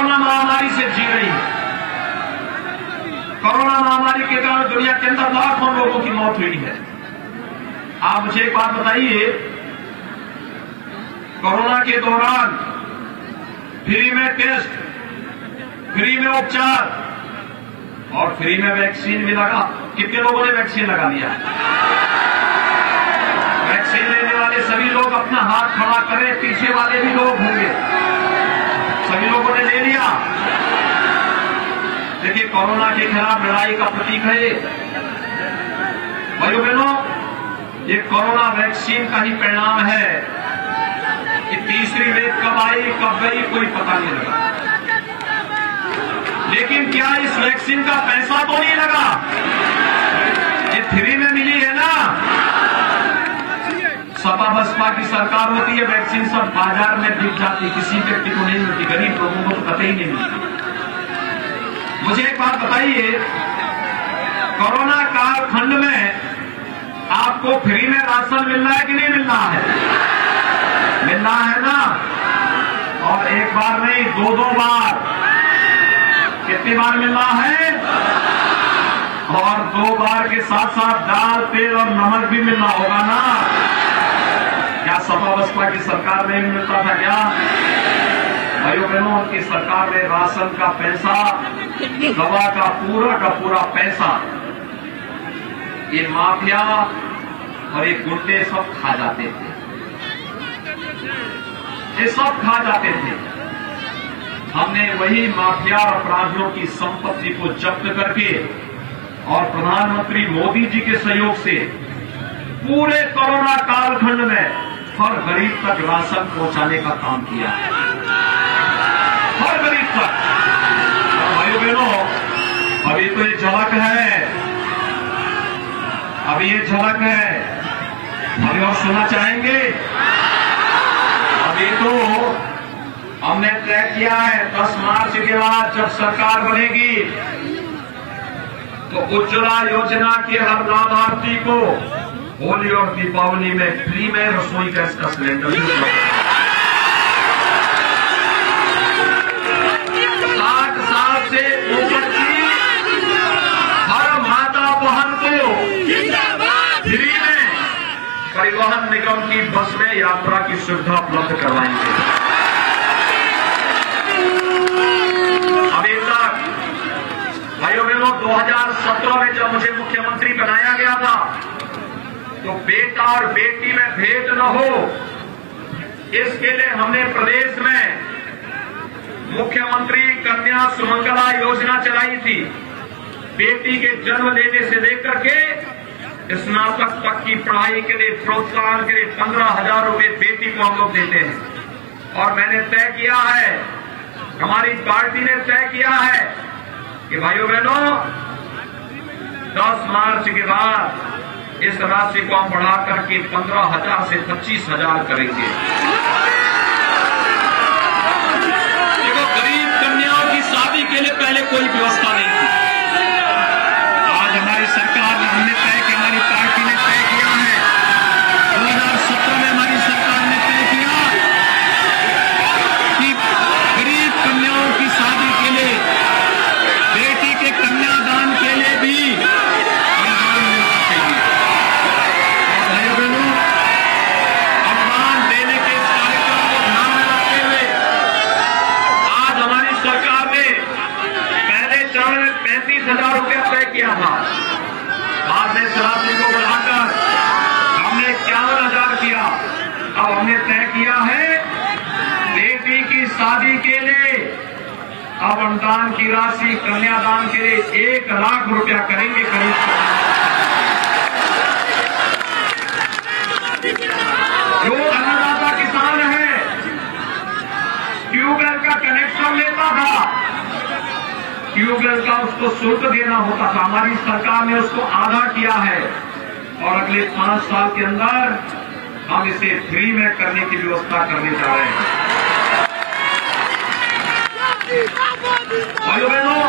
Corona महामारी से जी रही है। कोरोना महामारी के कारण दुनिया के अंदर लाखों लोगों की मौत हुई है। आप मुझे एक बात बताइए, कोरोना के दौरान फ्री में टेस्ट, फ्री में उपचार और फ्री में वैक्सीन भी लगा। कितने लोगों ने वैक्सीन लगा लिया? वैक्सीन लेने वाले सभी लोग अपना हाथ खड़ा करें, पीछे वाले भी लोग होंगे, सभी लोगों ने ले लिया। देखिए, कोरोना के खिलाफ लड़ाई का प्रतीक है ये। भाइयों बहनों, ये कोरोना वैक्सीन का ही परिणाम है कि तीसरी वेव कब आई कब गई कोई पता नहीं लगा। लेकिन क्या इस वैक्सीन का पैसा तो नहीं लगा? ये फ्री में मिली है ना। सपा बसपा की सरकार होती है, वैक्सीन सब बाजार में बिक जाती, किसी व्यक्ति को नहीं मिलती, गरीब लोगों को तो कतई ही नहीं मिलती। मुझे एक बात बताइए, कोरोना कालखंड में आपको फ्री में राशन मिल रहा है कि नहीं मिल रहा है? मिल रहा है ना। और एक बार नहीं, दो बार। कितनी बार मिल रहा है? और 2 बार के साथ साथ दाल, तेल और नमक भी मिलना होगा ना। क्या सपा बसपा की सरकार में मिलता था क्या? भाइयों बहनों, उनकी सरकार में राशन का पैसा, दवा का पूरा पैसा ये माफिया और ये गुंडे सब खा जाते थे। ये सब खा जाते थे। हमने वही माफिया और अपराधियों की संपत्ति को जब्त करके और प्रधानमंत्री मोदी जी के सहयोग से पूरे कोरोना कालखंड में हर गरीब तक राशन पहुंचाने का काम किया है, हर गरीब तक। भाइयों बहनों, अभी तो ये झलक है, अभी ये झलक है। अभी और सुनना चाहेंगे? अभी तो हमने तय किया है 10 मार्च के बाद जब सरकार बनेगी तो उज्ज्वला योजना के हर लाभार्थी को होली और दीपावली में फ्री में रसोई गैस का सिलेंडर मिलेगा। 60 साल से ऊपर की हर माता बहन को फ्री में परिवहन निगम की बस में यात्रा की सुविधा उपलब्ध करवाएंगे। अभी तक भाइयों बहनों, 2017 में जब मुझे मुख्यमंत्री बनाया गया था तो बेटा और बेटी में भेद न हो, इसके लिए हमने प्रदेश में मुख्यमंत्री कन्या सुमंगला योजना चलाई थी। बेटी के जन्म लेने से लेकर के स्नातक तक की पढ़ाई के लिए प्रोत्साहन के लिए 15,000 रुपए बेटी को हम लोग देते हैं। और मैंने तय किया है, हमारी पार्टी ने तय किया है कि भाइयों बहनों, 10 मार्च के बाद इस राशि को हम बढ़ा करके 15,000 से 25,000 करेंगे। देखो, गरीब कन्याओं की शादी के लिए पहले कोई व्यवस्था नहीं थी। आज हमारी सरकार ने, हमने तय किया, हमारी पार्टी ने तय किया है, 2017 में हमारी सरकार ने तय किया कि गरीब कन्याओं की शादी के लिए, बेटी के कन्यादान के लिए भी अनुदान मिलना चाहिए। और भाइयों बहनों, अनुदान देने के इस कार्यक्रम को ध्यान में रखते हुए आज हमारी सरकार ने पहले चरण में 35,000 रुपया तय किया था। बाद में इस राशि को बढ़ाकर हमने 51,000 किया। अब हमने तय किया है बेटी की शादी के लिए अब अनुदान की राशि कन्यादान के लिए 1 लाख रुपया करेंगे करीब। जो अन्नदाता किसान है, ट्यूबवेल का कनेक्शन लेता था, ट्यूबवेल का उसको शुल्क देना होता था, हमारी सरकार ने उसको आधा किया है और अगले 5 साल के अंदर हम इसे फ्री में करने की व्यवस्था करने जा रहे हैं। भाइयों बहनों,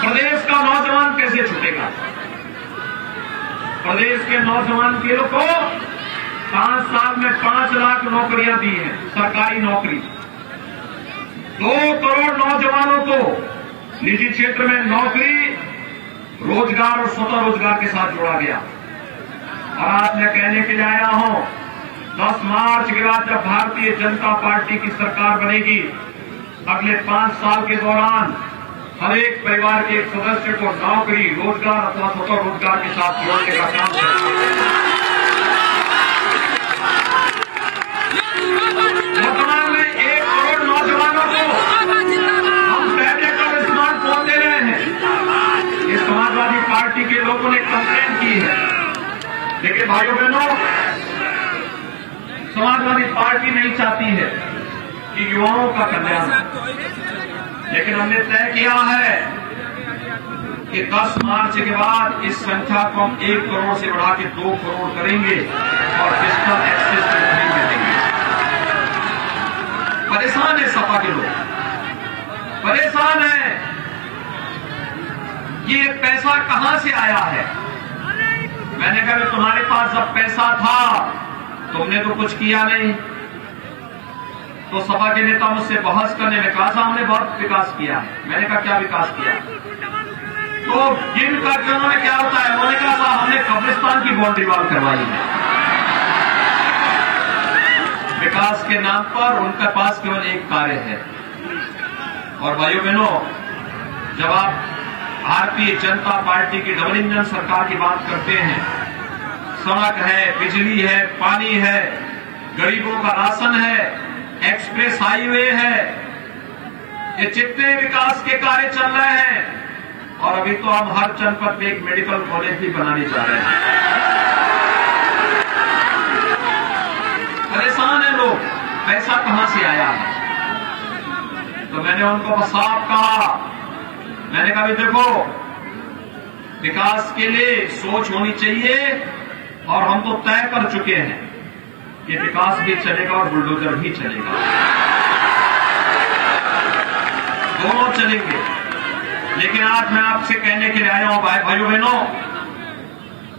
प्रदेश का नौजवान कैसे छूटेगा? प्रदेश के नौजवान के लोग को 5 साल में 5 लाख नौकरियां दी हैं, सरकारी नौकरी। 2 करोड़ नौजवानों को निजी क्षेत्र में नौकरी, रोजगार और स्वतः रोजगार के साथ जोड़ा गया। और आज मैं कहने के लिए आया हूं, 10 मार्च के बाद जब भारतीय जनता पार्टी की सरकार बनेगी, अगले 5 साल के दौरान हर एक परिवार के एक सदस्य को नौकरी, रोजगार अथवा स्वतः रोजगार के साथ जोड़ने का काम करेंगे। वर्तमान में 1 करोड़ नौजवानों को हम टैबलेट और स्मार्टफोन दे रहे हैं। ये समाजवादी पार्टी के लोगों ने कंप्लेन की है, लेकिन भाइयों बहनों, समाजवादी पार्टी नहीं चाहती है कि युवाओं का कल्याण हो, लेकिन हमने तय किया है कि 10 मार्च के बाद इस संख्या को हम 1 करोड़ से बढ़ा के 2 करोड़ करेंगे और डिजिटल एक्सेस फ्री में देंगे। परेशान है सपा के लोग, परेशान है। ये पैसा कहां से आया है? मैंने कहा तुम्हारे पास जब पैसा था तुमने तो कुछ किया नहीं। तो सपा के नेता मुझसे बहस करने में कहा था हमने बहुत विकास किया। मैंने कहा क्या विकास किया? तो जिन कार्यक्रमों में क्या होता है, उन्होंने कहा था हमने कब्रिस्तान की बाउंड्री वॉल करवाई है। विकास के नाम पर उनके पास केवल एक कार्य है। और भाइयों बहनों, जब आप भारतीय जनता पार्टी की डबल इंजन सरकार की बात करते हैं, सड़क है, बिजली है, पानी है, गरीबों का राशन है, एक्सप्रेस हाईवे है, ये जितने विकास के कार्य चल रहे हैं, और अभी तो हम हर जनपद में एक मेडिकल कॉलेज भी बनाने जा रहे हैं। परेशान है लोग, पैसा कहां से आया है? तो मैंने उनको साफ कहा, मैंने कहा भी देखो, विकास के लिए सोच होनी चाहिए और हम तो तय कर चुके हैं कि विकास भी चलेगा और बुलडोजर भी चलेगा, दोनों चलेंगे। लेकिन आज मैं आपसे कहने के लिए आया हूं भाइयों बहनों,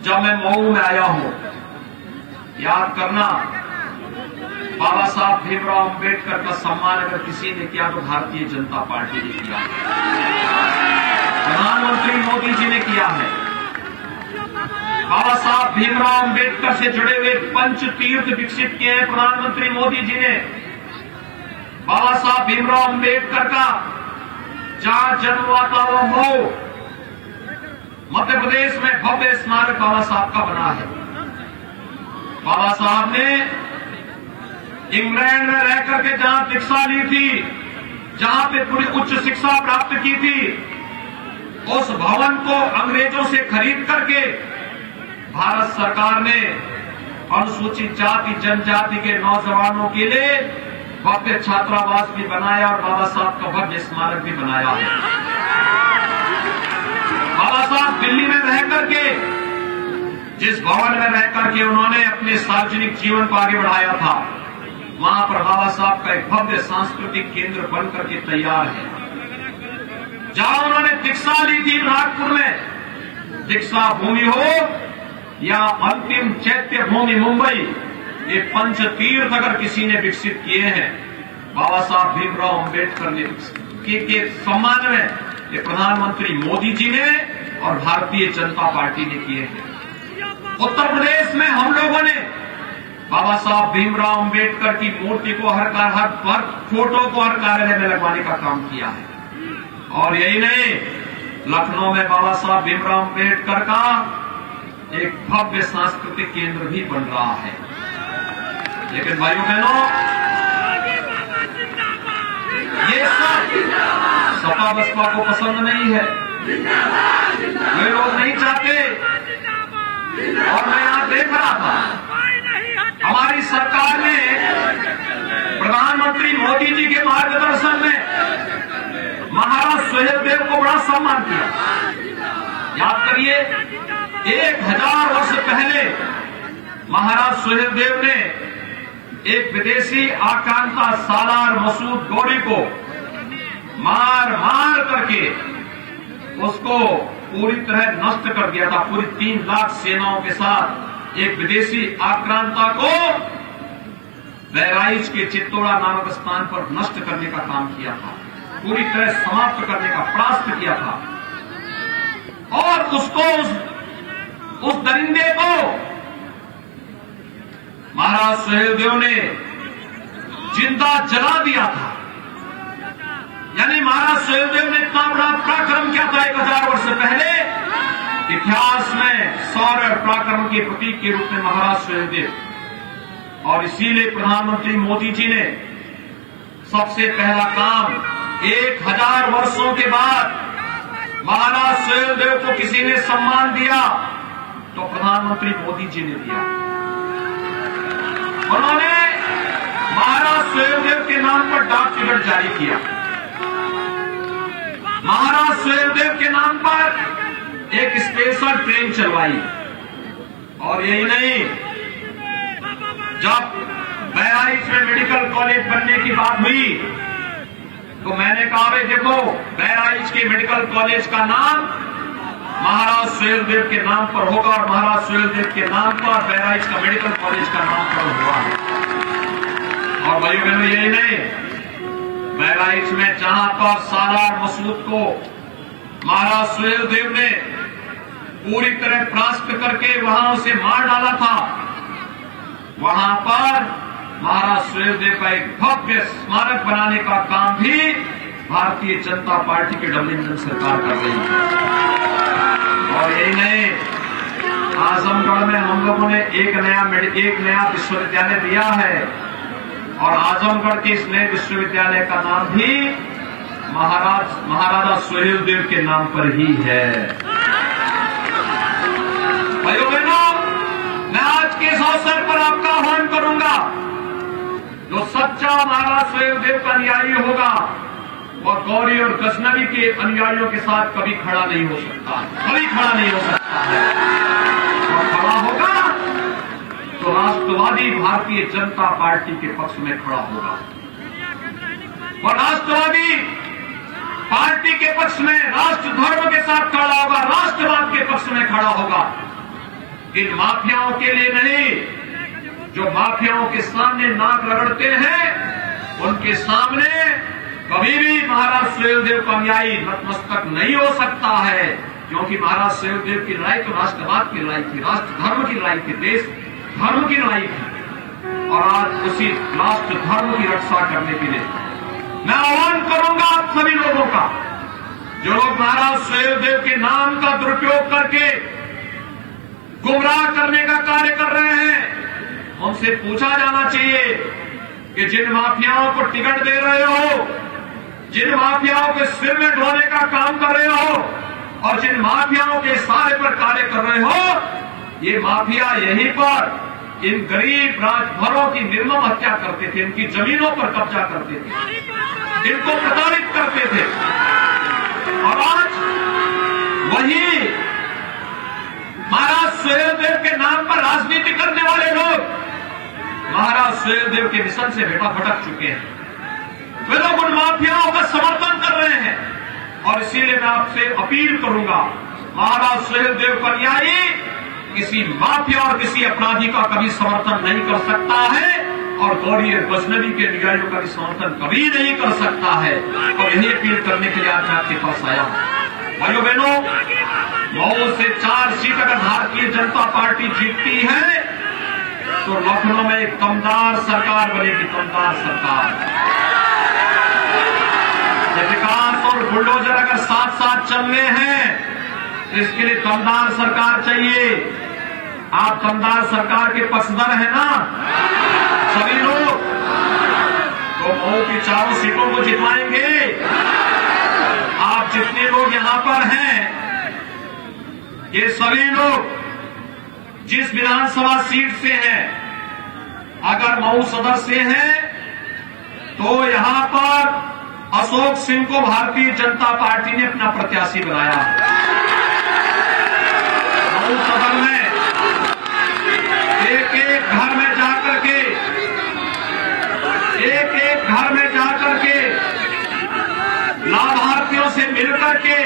जब मैं मऊ में आया हूं, याद करना बाबा साहब भीमराव अंबेडकर का सम्मान अगर किसी ने किया तो भारतीय जनता पार्टी ने किया, प्रधानमंत्री मोदी जी ने किया है। बाबा साहब भीमराव अंबेडकर से जुड़े हुए पंच तीर्थ विकसित किए हैं प्रधानमंत्री मोदी जी ने। बाबा साहब भीमराव अंबेडकर का जहां जन्म हुआ था वो मऊ मध्य प्रदेश में भव्य स्मारक बाबा साहब का बना है। बाबा साहब ने इंग्लैंड में रह करके जहां दीक्षा ली थी, जहां पे पूरी उच्च शिक्षा प्राप्त की थी, उस भवन को अंग्रेजों से खरीद करके भारत सरकार ने अनुसूचित जाति जनजाति के नौजवानों के लिए भव्य छात्रावास भी बनाया और बाबा साहब का भव्य स्मारक भी बनाया है। बाबा साहब दिल्ली में रह करके, जिस भवन में रह करके उन्होंने अपने सार्वजनिक जीवन को आगे बढ़ाया था, वहां पर बाबा साहब का एक भव्य सांस्कृतिक केंद्र बन करके तैयार है। जहां उन्होंने दीक्षा ली थी नागपुर में, दीक्षा भूमि हो या अंतिम चैत्य भूमि मुंबई, ये पंच तीर्थ अगर किसी ने विकसित किए हैं, बाबा साहब भीमराव अंबेडकर ने के सम्मान में ये प्रधानमंत्री मोदी जी ने और भारतीय जनता पार्टी ने किए हैं। उत्तर प्रदेश में हम लोगों ने बाबा साहब भीमराव अंबेडकर की मूर्ति को हर फोटो को हर कार्यालय में लगवाने का काम किया है। और यही नहीं, लखनऊ में बाबा साहब भीमराव अंबेडकर का एक भव्य सांस्कृतिक केंद्र भी बन रहा है। लेकिन भाइयों बहनों, ये सब सपा बसपा को पसंद नहीं है, वे लोग नहीं चाहते। और मैं यहां देख रहा था, हमारी सरकार ने प्रधानमंत्री मोदी जी के मार्गदर्शन में महाराज सुहेलदेव को बड़ा सम्मान किया। याद करिए, 1000 वर्ष पहले महाराज सुहेलदेव ने एक विदेशी आक्रांता सालार मसूद गौरी को मार मार करके उसको पूरी तरह नष्ट कर दिया था। पूरी 3 लाख सेनाओं के साथ एक विदेशी आक्रांता को बहराइच के चित्तौड़ा नामक स्थान पर नष्ट करने का काम किया था। पूरी तरह समाप्त करने का प्रयास किया था और उसको उस दरिंदे को महाराज सुहेलदेव ने जिंदा जला दिया था। यानी महाराज सुहेलदेव ने इतना बड़ा पराक्रम किया था 1000 वर्ष पहले। इतिहास में शौर्य पराक्रम के प्रतीक के रूप में महाराज सुहेलदेव। और इसीलिए प्रधानमंत्री मोदी जी ने सबसे पहला काम 1000 वर्षों के बाद महाराज सुहेलदेव को किसी ने सम्मान दिया तो प्रधानमंत्री मोदी जी ने दिया। उन्होंने महाराज सुहेलदेव के नाम पर डाक टिकट जारी किया। महाराज सुहेलदेव के नाम पर एक स्पेशल ट्रेन चलवाई। और यही नहीं, जब बहराइच में मेडिकल कॉलेज बनने की बात हुई तो मैंने कहा भाई देखो, बहराइच के मेडिकल कॉलेज का नाम महाराज सुहेलदेव के नाम पर होगा और महाराज सुहेलदेव के नाम पर बहराइच का मेडिकल कॉलेज का नाम पर हुआ है। और भाइयों बहनों, यही नहीं, बहराइच में जहां पर सालार मसूद को महाराज सुहेलदेव ने पूरी तरह परास्त करके वहां उसे मार डाला था, वहां पर महाराज सुहेलदेव का एक भव्य स्मारक बनाने का काम भी भारतीय जनता पार्टी की डबल इंजन सरकार कर रही है। और यही नहीं, आजमगढ़ में हम लोगों ने एक नया विश्वविद्यालय दिया है और आजमगढ़ के इस नए विश्वविद्यालय का नाम भी महाराजा सुहेलदेव के नाम पर ही है। भाइयों बहनों, मैं आज के इस अवसर पर आपका आह्वान करूंगा, जो सच्चा महाराज सुहेलदेव का अनुयायी होगा वह गौरी और गजनवी के अनुयायियों के साथ कभी खड़ा नहीं हो सकता, कभी खड़ा नहीं हो सकता है। और खड़ा होगा तो राष्ट्रवादी भारतीय जनता पार्टी के पक्ष में खड़ा होगा और राष्ट्रवादी पार्टी के पक्ष में राष्ट्र धर्म के साथ खड़ा होगा, राष्ट्रवाद के पक्ष में खड़ा होगा। इन माफियाओं के लिए नहीं, जो माफियाओं के सामने नाक रगड़ते हैं उनके सामने कभी भी महाराज सुहेलदेव का अनुयायी नतमस्तक नहीं हो सकता है, क्योंकि महाराज सुहेलदेव की लड़ाई तो राष्ट्रवाद की लड़ाई थी, राष्ट्र धर्म की लड़ाई थी, देश धर्म की लड़ाई थी। और आज उसी राष्ट्र धर्म की रक्षा करने के लिए मैं आह्वान करूंगा आप सभी लोगों का, जो लोग महाराज सुहेलदेव के नाम का दुरुपयोग करके गुमराह करने का कार्य कर रहे हैं, उनसे पूछा जाना चाहिए कि जिन माफियाओं को टिकट दे रहे हो, जिन माफियाओं के सिर में ढोने का काम कर रहे हो और जिन माफियाओं के इशारे पर कार्य कर रहे हो, ये माफिया यहीं पर इन गरीब राजभरों की निर्मम हत्या करते थे, इनकी जमीनों पर कब्जा करते थे, इनको प्रताड़ित करते थे। और आज वही महाराज सुहेलदेव के नाम पर राजनीति करने वाले लोग महाराज सुहेलदेव के मिशन से बेटा भटक चुके हैं। वे लोग उन माफियाओं का समर्थन कर रहे हैं और इसीलिए मैं आपसे अपील करूंगा, महाराज सुहेलदेव का अनुयायी किसी माफिया और किसी अपराधी का कभी समर्थन नहीं कर सकता है और गौरी और गजनवी के अनुयायियों का भी समर्थन कभी नहीं कर सकता है। और यही अपील करने के लिए आज मैं आपके पास आया हूं। भाइयों बहनों, मऊ से 4 सीट अगर भारतीय जनता पार्टी जीतती है तो लखनऊ में एक दमदार सरकार बनेगी, दमदार सरकार। विकास और बुलडोजर अगर साथ साथ चलने हैं तो इसके लिए दमदार सरकार चाहिए। आप दमदार सरकार के पक्षधर हैं ना सभी लोग, तो मऊ की 4 सीटों को जितवाएंगे। आप जितने लोग यहां पर हैं, ये सभी लोग जिस विधानसभा सीट से हैं, अगर मऊ सदर से हैं तो यहां पर अशोक सिंह को भारतीय जनता पार्टी ने अपना प्रत्याशी बनाया। मऊ सदर में एक एक घर में जाकर के लाभार्थियों से मिलकर के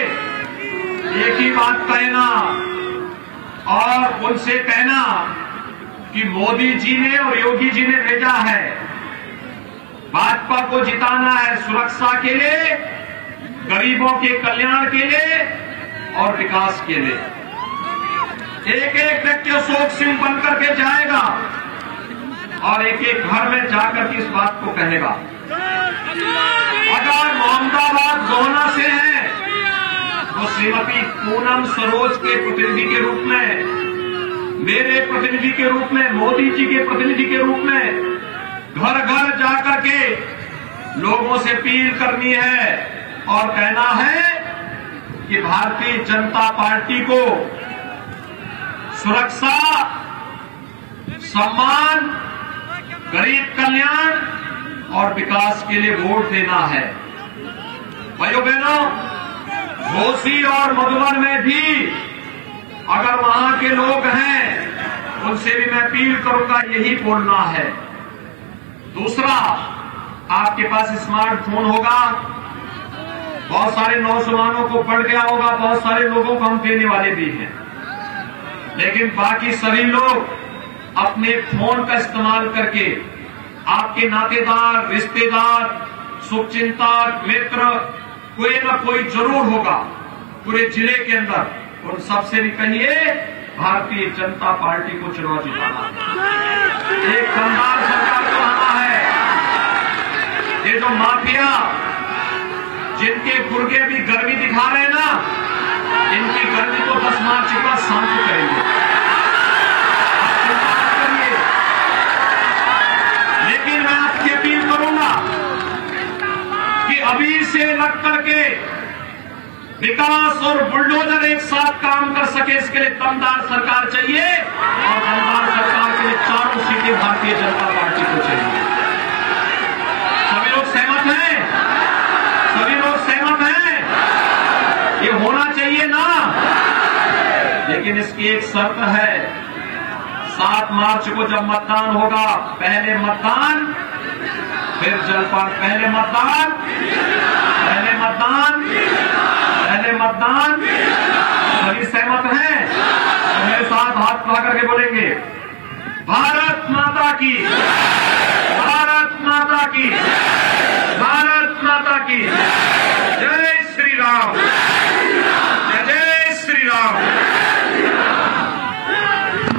एक ही बात कहना और उनसे कहना कि मोदी जी ने और योगी जी ने भेजा है, भाजपा को जिताना है, सुरक्षा के लिए गरीबों के कल्याण के लिए और विकास के लिए। एक एक व्यक्ति शोक सिंह बनकर के जाएगा और एक एक घर में जाकर के इस बात को कहेगा। अगर मोहम्मदाबाद गोहना से है तो श्रीमती पूनम सरोज के प्रतिनिधि के रूप में, मेरे प्रतिनिधि के रूप में, मोदी जी के प्रतिनिधि के रूप में घर घर जाकर के लोगों से अपील करनी है और कहना है कि भारतीय जनता पार्टी को सुरक्षा, सम्मान, गरीब कल्याण और विकास के लिए वोट देना है। भाइयों बहनों, घोसी और मधुबन में भी अगर वहां के लोग हैं उनसे भी मैं अपील करूंगा, यही बोलना है। दूसरा, आपके पास स्मार्टफोन होगा, बहुत सारे नौजवानों को पड़ गया होगा, बहुत सारे लोगों को हम देने वाले भी हैं, लेकिन बाकी सभी लोग अपने फोन का इस्तेमाल करके आपके नातेदार, रिश्तेदार, शुभचिंतक, मित्र कोई ना कोई जरूर होगा पूरे जिले के अंदर, उन सबसे भी कहिए भारतीय जनता पार्टी को चुनाव जिताना है, एक दमदार सरकार बनाना है। ये जो माफिया जिनके गुर्गे भी गर्मी दिखा रहे हैं ना, इनकी गर्मी को 10 मार्च के बाद शांत करेंगे, चिंता मत करिए। लेकिन मैं आपकी अपील करूंगा कि अभी से लग करके विकास और बुलडोजर एक साथ काम कर सके, इसके लिए दमदार सरकार चाहिए और दमदार सरकार के लिए 4 सीटें भारतीय जनता पार्टी को चाहिए। सभी लोग सहमत हैं? सभी लोग सहमत हैं? ये होना चाहिए ना? लेकिन इसकी एक शर्त है, 7 मार्च को जब मतदान होगा, पहले मतदान फिर जलपान, पहले मतदान पहले मतदान पहले मतदान। सभी सहमत हैं तो मेरे साथ हाथ उठा करके बोलेंगे, भारत माता की।